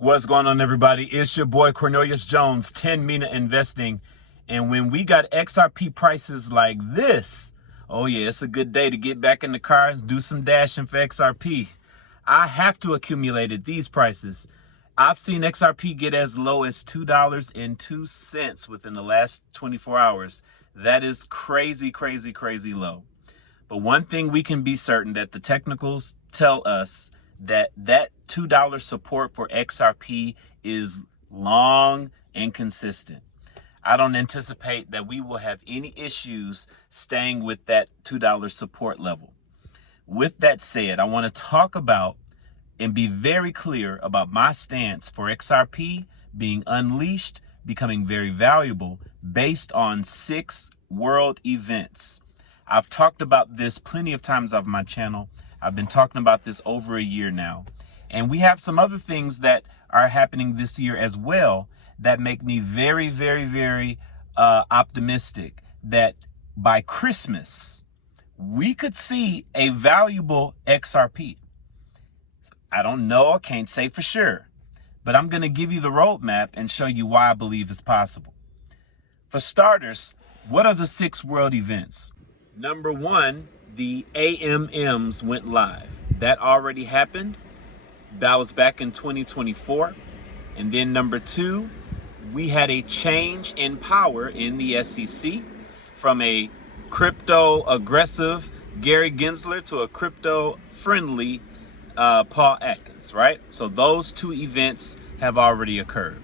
What's going on, everybody? It's your boy Cornelius Jones, 10 Mina Investing. And when we got XRP prices like this, oh yeah, it's a good day to get back in the car and do some dashing for XRP. I have to accumulate at these prices. I've seen XRP get as low as $2.02 within the last 24 hours. That is crazy, crazy, crazy low. But one thing we can be certain that the technicals tell us that $2 support for XRP is long and consistent. I don't anticipate that we will have any issues staying with that $2 support level. With that said, I want to talk about and be very clear about my stance for XRP being unleashed, becoming very valuable based on 6 world events. I've talked about this plenty of times on my channel. I've been talking about this over a year now. And we have some other things that are happening this year as well that make me very, very, very optimistic that by Christmas, we could see a valuable XRP. I don't know, I can't say for sure, but I'm going to give you the roadmap and show you why I believe it's possible. For starters, what are the 6 world events? Number 1, the AMMs went live. That already happened. That was back in 2024. And then number 2, we had a change in power in the SEC from a crypto aggressive Gary Gensler to a crypto friendly Paul Atkins, right? So those 2 events have already occurred.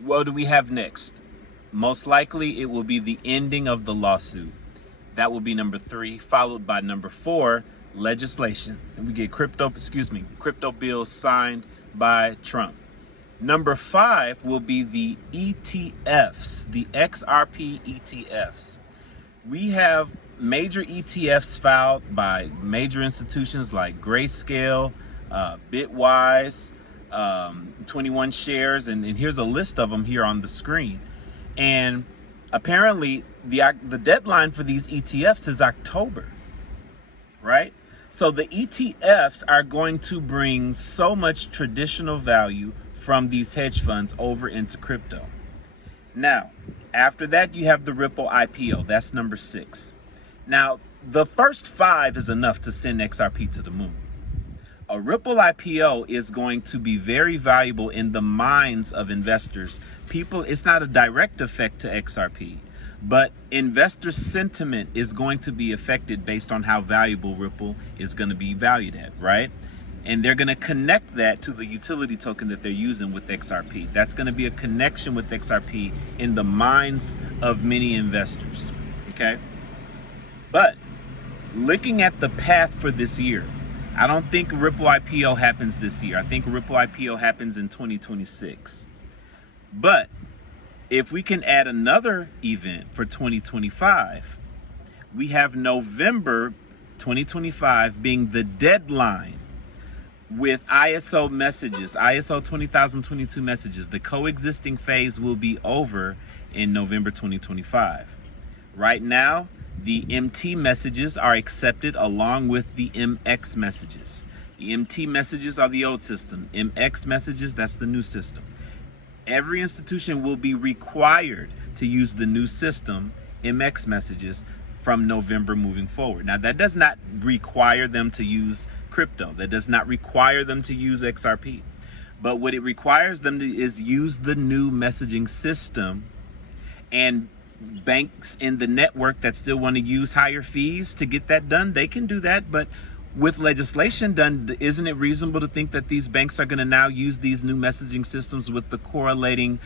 What do we have next? Most likely it will be the ending of the lawsuit. That will be number 3, followed by number 4, legislation. And we get crypto bills signed by Trump. Number 5 will be the ETFs, the XRP ETFs. We have major ETFs filed by major institutions like Grayscale, Bitwise, 21 Shares, and here's a list of them here on the screen. And apparently the deadline for these ETFs is October, right? So the ETFs are going to bring so much traditional value from these hedge funds over into crypto. Now, after that, you have the Ripple IPO. That's number 6. Now, the first 5 is enough to send XRP to the moon. A Ripple IPO is going to be very valuable in the minds of investors. People, it's not a direct effect to XRP, but investor sentiment is going to be affected based on how valuable Ripple is going to be valued at, right? And they're going to connect that to the utility token that they're using with XRP. That's going to be a connection with XRP in the minds of many investors, okay? But looking at the path for this year, I don't think Ripple IPO happens this year. I think Ripple IPO happens in 2026. But if we can add another event for 2025, we have November 2025 being the deadline with ISO messages, ISO 20022 messages. The coexisting phase will be over in November 2025. Right now, the MT messages are accepted along with the MX messages. The MT messages are the old system. MX messages, that's the new system. Every institution will be required to use the new system, MX messages, from November moving forward. Now, that does not require them to use crypto. That does not require them to use XRP. But what it requires them to is use the new messaging system, and banks in the network that still want to use higher fees to get that done, they can do that. But with legislation done, isn't it reasonable to think that these banks are going to now use these new messaging systems with the correlating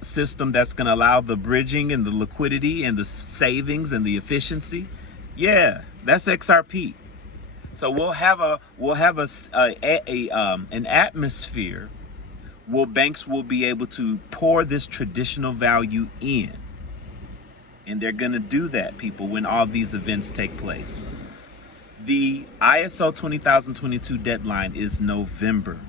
system that's going to allow the bridging and the liquidity and the savings and the efficiency? Yeah, that's XRP. So we'll have an atmosphere where banks will be able to pour this traditional value in. And they're going to do that, people, when all these events take place. The ISO 20022 deadline is November.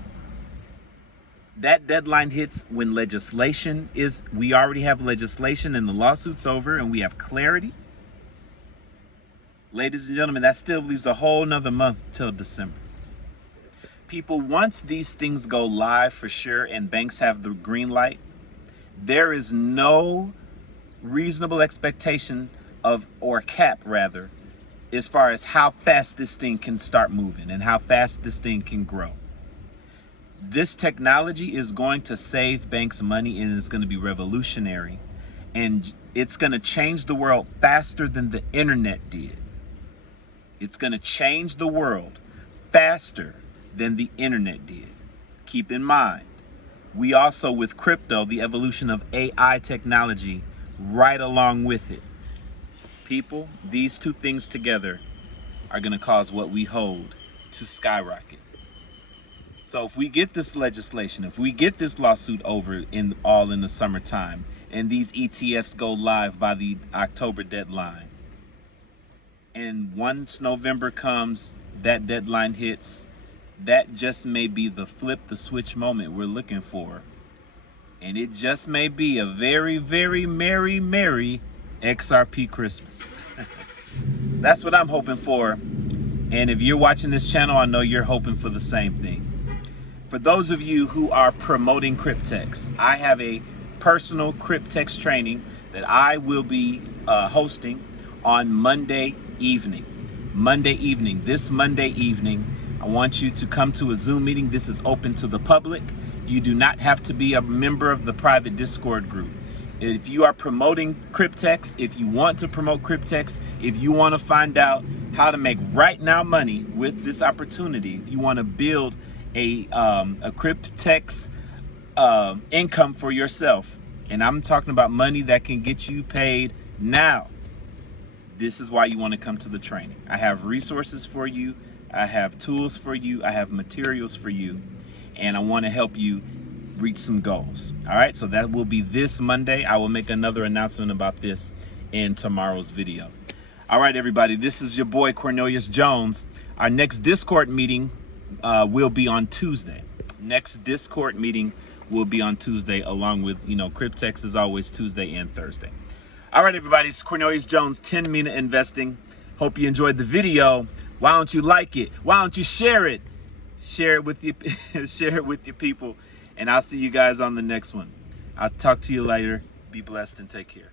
That deadline hits when legislation is, we already have legislation and the lawsuit's over and we have clarity. Ladies and gentlemen, that still leaves a whole nother month till December. People, once these things go live for sure and banks have the green light, there is no reasonable expectation of, or cap rather, as far as how fast this thing can start moving and how fast this thing can grow. This technology is going to save banks money, and it's going to be revolutionary, and it's going to change the world faster than the internet did. It's going to change the world faster than the internet did. Keep in mind, we also, with crypto, the evolution of AI technology right along with it. People, these two things together are going to cause what we hold to skyrocket. So if we get this legislation, if we get this lawsuit over in the summertime, and these ETFs go live by the October deadline, and once November comes, that deadline hits, that just may be the flip the switch moment we're looking for. And it just may be a very, very merry, merry XRP Christmas. That's what I'm hoping for. And if you're watching this channel, I know you're hoping for the same thing. For those of you who are promoting Cryptex, I have a personal Cryptex training that I will be hosting on Monday evening. This Monday evening, I want you to come to a Zoom meeting. This is open to the public. You do not have to be a member of the private Discord group. If you are promoting Cryptex, if you want to promote Cryptex, if you want to find out how to make right now money with this opportunity, if you want to build a Cryptex income for yourself, and I'm talking about money that can get you paid now, this is why you want to come to the training. I have resources for you. I have tools for you. I have materials for you. And I want to help you reach some goals. All right, so that will be this Monday. I will make another announcement about this in tomorrow's video. All right, everybody, this is your boy Cornelius Jones. Our next Discord meeting will be on Tuesday. Next Discord meeting will be on Tuesday, along with, Cryptex is always Tuesday and Thursday. All right, everybody, it's Cornelius Jones, 10 Mina Investing. Hope you enjoyed the video. Why don't you like it? Why don't you share it? Share it with your people, and I'll see you guys on the next one. I'll talk to you later. Be blessed and take care.